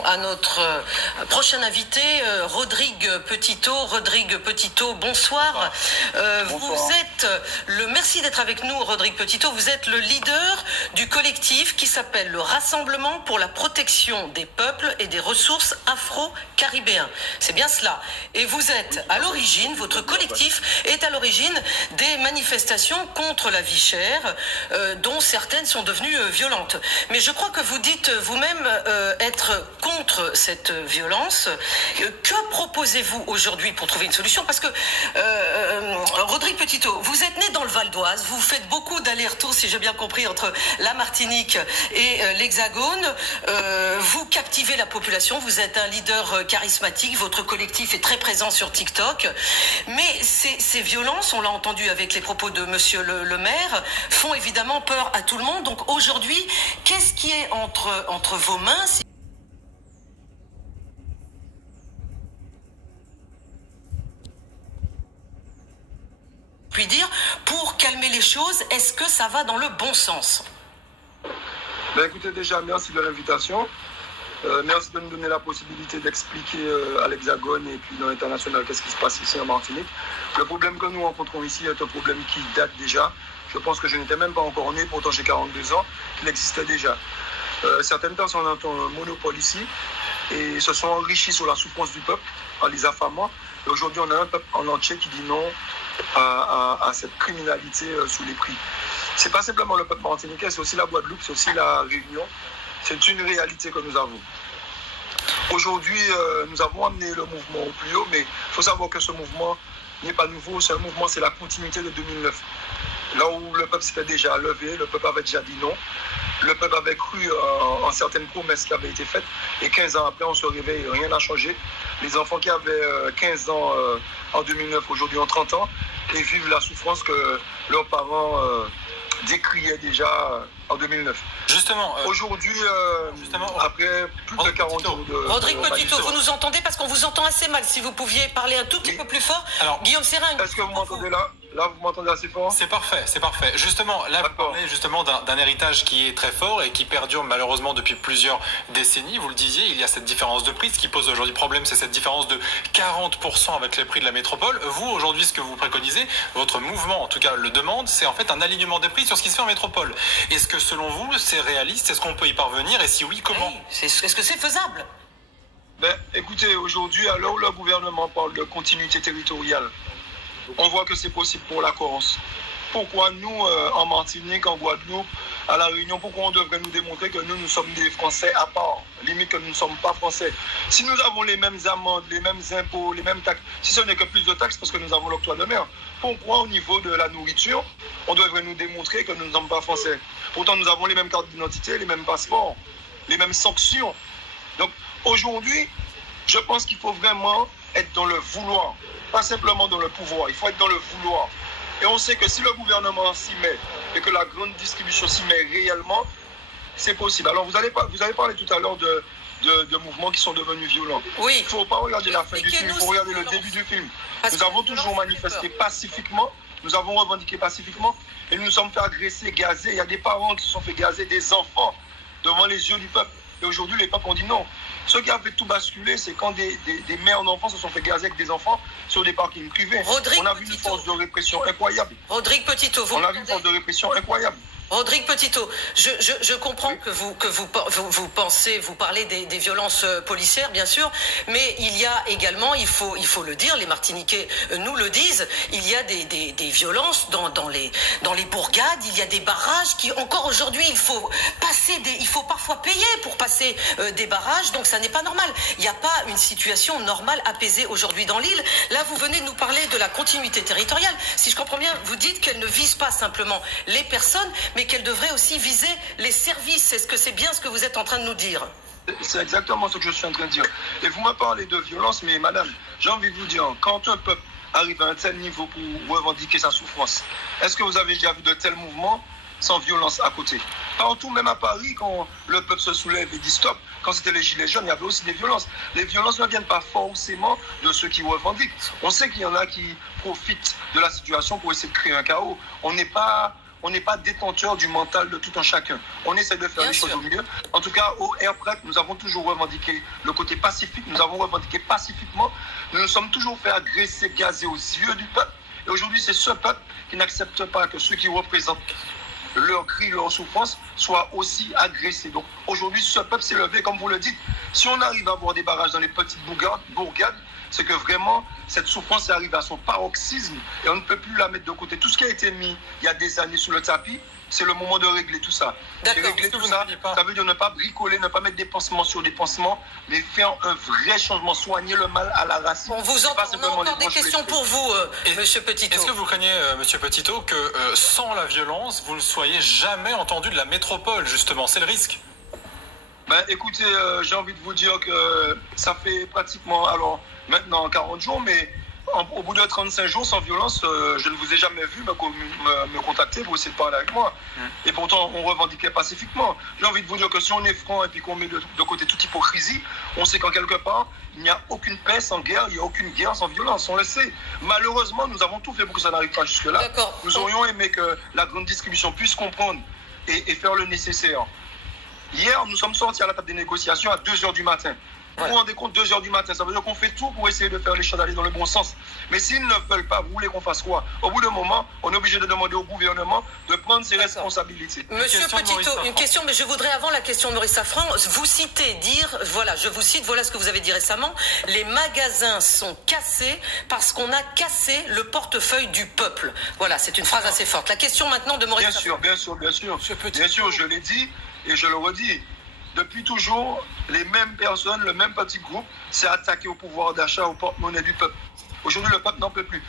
À notre prochain invité, Rodrigue Petitot. Rodrigue Petitot, bonsoir. Vous êtes merci d'être avec nous, Rodrigue Petitot. Vous êtes le leader du collectif qui s'appelle le Rassemblement pour la protection des peuples et des ressources afro-caribéens. C'est bien cela. Et vous êtes à l'origine, votre collectif est à l'origine des manifestations contre la vie chère, dont certaines sont devenues violentes. Mais je crois que vous dites vous-même être contre cette violence. Que proposez-vous aujourd'hui pour trouver une solution? Parce que, Rodrigue Petitot, vous êtes né dans le Val d'Oise, vous faites beaucoup d'allers-retours, si j'ai bien compris, entre la Martinique et l'Hexagone. Vous captivez la population, vous êtes un leader charismatique, votre collectif est très présent sur TikTok. Mais ces violences, on l'a entendu avec les propos de monsieur le maire, font évidemment peur à tout le monde. Donc aujourd'hui, qu'est-ce qui est entre vos mains, puis dire, pour calmer les choses? Est-ce que ça va dans le bon sens? Écoutez, déjà, merci de l'invitation. Merci de nous donner la possibilité d'expliquer à l'Hexagone et puis dans l'international qu'est-ce qui se passe ici en Martinique. Le problème que nous rencontrons ici est un problème qui date déjà. Je pense que je n'étais même pas encore né, pourtant j'ai 42 ans, qu'il existait déjà. Certaines personnes ont un monopole ici et se sont enrichis sur la souffrance du peuple en les affamant. Et aujourd'hui, on a un peuple en entier qui dit non à cette criminalité sous les prix. C'est pas simplement le peuple martiniquais, c'est aussi la Guadeloupe, c'est aussi la Réunion. C'est une réalité que nous avons. Aujourd'hui, nous avons amené le mouvement au plus haut, mais il faut savoir que ce mouvement n'est pas nouveau. C'est un mouvement, c'est la continuité de 2009. Là où le peuple s'était déjà levé, le peuple avait déjà dit non. Le peuple avait cru en certaines promesses qui avaient été faites. Et 15 ans après, on se réveille, rien n'a changé. Les enfants qui avaient 15 ans en 2009, aujourd'hui ont 30 ans et vivent la souffrance que leurs parents décriaient déjà en 2009. Justement, aujourd'hui, après plus de 40 jours de... Rodrigue Petitot, vous nous entendez? Parce qu'on vous entend assez mal. Si vous pouviez parler un tout petit peu plus fort. Alors, Guillaume Serrin. Est-ce que vous m'entendez là? Là, vous m'entendez assez fort? C'est parfait, c'est parfait. Justement, là, vous parlez justement d'un héritage qui est très fort et qui perdure malheureusement depuis plusieurs décennies. Vous le disiez, il y a cette différence de prix. Ce qui pose aujourd'hui problème, c'est cette différence de 40% avec les prix de la métropole. Vous, aujourd'hui, ce que vous préconisez, votre mouvement, en tout cas, le demande, c'est en fait un alignement des prix sur ce qui se fait en métropole. Est-ce que, selon vous, c'est réaliste? Est-ce qu'on peut y parvenir? Et si oui, comment? Est-ce que c'est faisable? Écoutez, aujourd'hui, à l'heure où le gouvernement parle de continuité territoriale, on voit que c'est possible pour la Corse. Pourquoi nous, en Martinique, en Guadeloupe, à La Réunion, pourquoi on devrait nous démontrer que nous sommes des Français à part, limite que nous ne sommes pas Français? Si nous avons les mêmes amendes, les mêmes impôts, les mêmes taxes, si ce n'est que plus de taxes parce que nous avons l'octroi de mer, pourquoi au niveau de la nourriture, on devrait nous démontrer que nous ne sommes pas Français? Pourtant, nous avons les mêmes cartes d'identité, les mêmes passeports, les mêmes sanctions. Donc, aujourd'hui, je pense qu'il faut vraiment être dans le vouloir, pas simplement dans le pouvoir, il faut être dans le vouloir. Et on sait que si le gouvernement s'y met et que la grande distribution s'y met réellement, c'est possible. Alors vous avez parlé tout à l'heure de mouvements qui sont devenus violents. Oui. Il ne faut pas regarder la fin du film, il faut regarder le début du film. Nous avons toujours manifesté pacifiquement, nous avons revendiqué pacifiquement et nous nous sommes fait agresser, gazer. Il y a des parents qui se sont fait gazer, des enfants devant les yeux du peuple. Et aujourd'hui, les peuples ont dit non. Ce qui a fait tout basculer, c'est quand des mères d'enfants se sont fait gazer avec des enfants sur des parkings privés. On a vu une force de répression incroyable. Rodrigue Petitot, on a vu une force de répression incroyable. Rodrigue Petitot, je comprends oui. que vous pensez, vous parlez des violences policières, bien sûr, mais il y a également, il faut le dire, les Martiniquais nous le disent, il y a des violences dans les bourgades, il y a des barrages qui, encore aujourd'hui, il faut parfois payer pour passer des barrages, donc ça n'est pas normal. Il n'y a pas une situation normale apaisée aujourd'hui dans l'île. Là, vous venez de nous parler de la continuité territoriale. Si je comprends bien, vous dites qu'elle ne vise pas simplement les personnes, mais qu'elle devrait aussi viser les services. Est-ce que c'est bien ce que vous êtes en train de nous dire? C'est exactement ce que je suis en train de dire. Et vous me parlez de violence, mais madame, j'ai envie de vous dire, quand un peuple arrive à un tel niveau pour revendiquer sa souffrance, est-ce que vous avez déjà vu de tels mouvements sans violence à côté? Partout, même à Paris, quand le peuple se soulève et dit stop, quand c'était les gilets jaunes, il y avait aussi des violences. Les violences ne viennent pas forcément de ceux qui revendiquent. On sait qu'il y en a qui profitent de la situation pour essayer de créer un chaos. On n'est pas on n'est pas détenteur du mental de tout un chacun. On essaie de faire les choses au mieux. En tout cas, au Airprep, nous avons toujours revendiqué le côté pacifique. Nous avons revendiqué pacifiquement. Nous nous sommes toujours fait agresser, gazer aux yeux du peuple. Et aujourd'hui, c'est ce peuple qui n'accepte pas que ceux qui représentent leurs cris, leurs souffrances soient aussi agressés. Donc aujourd'hui, ce peuple s'est levé, comme vous le dites. Si on arrive à avoir des barrages dans les petites bourgades, c'est que vraiment, cette souffrance est arrivée à son paroxysme et on ne peut plus la mettre de côté. Tout ce qui a été mis il y a des années sous le tapis, c'est le moment de régler tout ça. Et régler tout ça, ça veut dire ne pas bricoler, ne pas mettre des pansements sur des pansements, mais faire un vrai changement, soigner le mal à la racine. On vous entend, on a encore des questions pour vous, Monsieur Petitot. Est-ce que vous craignez, Monsieur Petitot, que sans la violence, vous ne soyez jamais entendu de la métropole, justement? C'est le risque. Ben, écoutez, j'ai envie de vous dire que ça fait pratiquement, alors maintenant 40 jours, mais au bout de 35 jours sans violence, je ne vous ai jamais vu me contacter pour essayer de parler avec moi. Et pourtant, on revendiquait pacifiquement. J'ai envie de vous dire que si on est franc et puis qu'on met de côté toute hypocrisie, on sait qu'en quelque part, il n'y a aucune paix sans guerre, il n'y a aucune guerre sans violence, on le sait. Malheureusement, nous avons tout fait pour que ça n'arrive pas jusque-là. Nous aurions aimé que la grande distribution puisse comprendre et faire le nécessaire. Hier, nous sommes sortis à la table des négociations à 2h du matin. Vous vous rendez compte, 2h du matin, ça veut dire qu'on fait tout pour essayer de faire les choses aller dans le bon sens. Mais s'ils ne veulent pas, vous voulez qu'on fasse quoi? Au bout d'un moment, on est obligé de demander au gouvernement de prendre ses responsabilités. Monsieur Petitot, une question, mais je voudrais avant la question de Maurice Safran, vous citer, voilà, je vous cite, voilà ce que vous avez dit récemment, les magasins sont cassés parce qu'on a cassé le portefeuille du peuple. Voilà, c'est une phrase assez forte. La question maintenant de Maurice Safran. Bien sûr, bien sûr, je l'ai dit et je le redis. Depuis toujours, les mêmes personnes, le même petit groupe s'est attaqué au pouvoir d'achat, au porte-monnaie du peuple. Aujourd'hui, le peuple n'en peut plus.